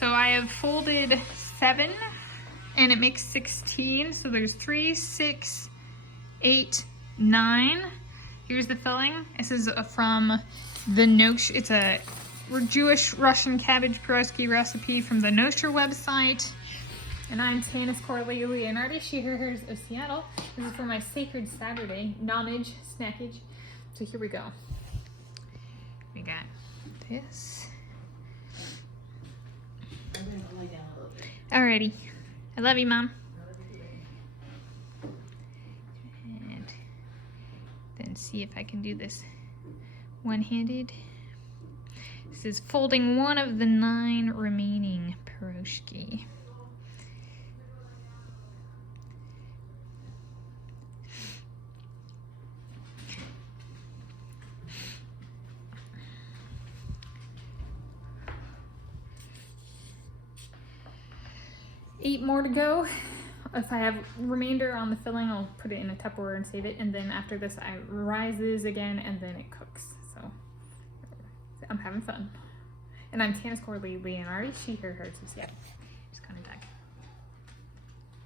So I have folded 7 and it makes 16. So there's 3, 6, 8, 9. Here's the filling. This is from the Nosh. It's a Jewish Russian cabbage piroshky recipe from the Nosher website. And I'm Tanis Coralee Leonhardi, she, her, hers of Seattle. This is for my Sacred Saturday nommage, snackage. So here we go. We got this. I'm going to lay down a little bit. Alrighty. I love you, Mom. And then see if I can do this one-handed. This is folding one of the 9 remaining piroshky. Eight more to go. If I have remainder on the filling, I'll put it in a Tupperware and save it. And then after this, I rises again and then it cooks. So I'm having fun. And I'm Tanis Coralee Leonhardi, she, her, hers, yeah.